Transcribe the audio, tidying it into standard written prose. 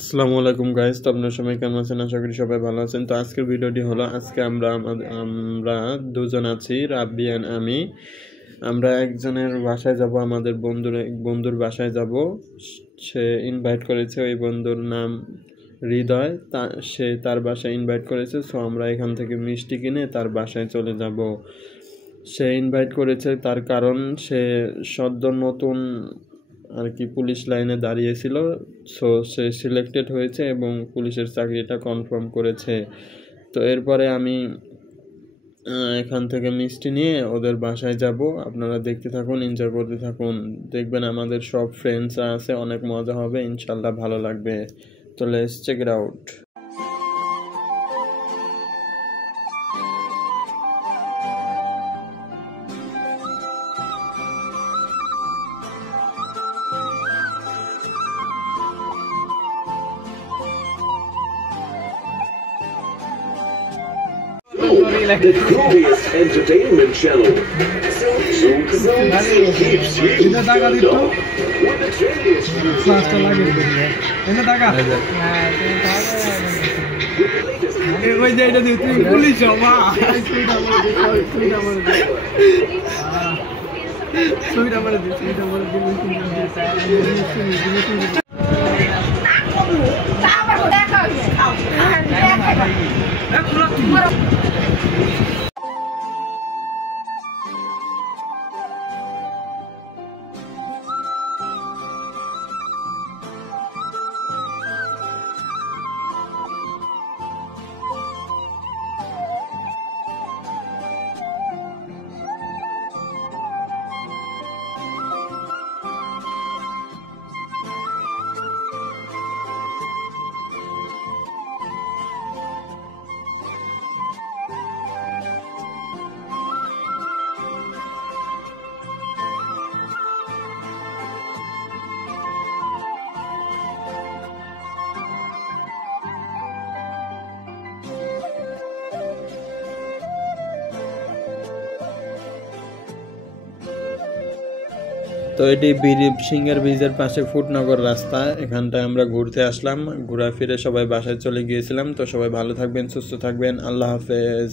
আসসালামু আলাইকুম গাইস, তো আপনারা সবাই কেমন আছেন? আশা করি সবাই ভালো আছেন। তো আজকের ভিডিওটি হলো, আজকে আমরা দুজন আছি, রাব্বি আর আমি। আমরা একজনের বাসায় যাব, আমাদের বন্ধুর বাসায় যাব। সে ইনভাইট করেছে, ওই বন্ধুর নাম হৃদয়। সে তার বাসায় ইনভাইট করেছে, সো আমরা এখান থেকে মিষ্টি কিনে তার বাসায় চলে যাব। সে ইনভাইট করেছে তার কারণ সে সদ্য নতুন আর কি পুলিশ লাইনে দাঁড়িয়েছিল, সো সে সিলেক্টেড হয়েছে এবং পুলিশের চাকরিটা কনফার্ম করেছে। তো এরপরে আমি এখান থেকে মিষ্টি নিয়ে ওদের বাসায় যাব। আপনারা দেখতে থাকুন, এনজয় করতে থাকুন, দেখবেন আমাদের সব ফ্রেন্ডসরা আছে, অনেক মজা হবে, ইনশাল্লাহ ভালো লাগবে। তো let's check it out. The grooviest entertainment channel. Zoom keeps you turned on with the trendiest তো এটি সিংহের ব্রিজের পাশে ফুটনগর রাস্তা, এখানটায় আমরা ঘুরতে আসলাম। ঘোরাফিরে সবাই বাসায় চলে গিয়েছিলাম। তো সবাই ভালো থাকবেন, সুস্থ থাকবেন, আল্লাহ হাফেজ।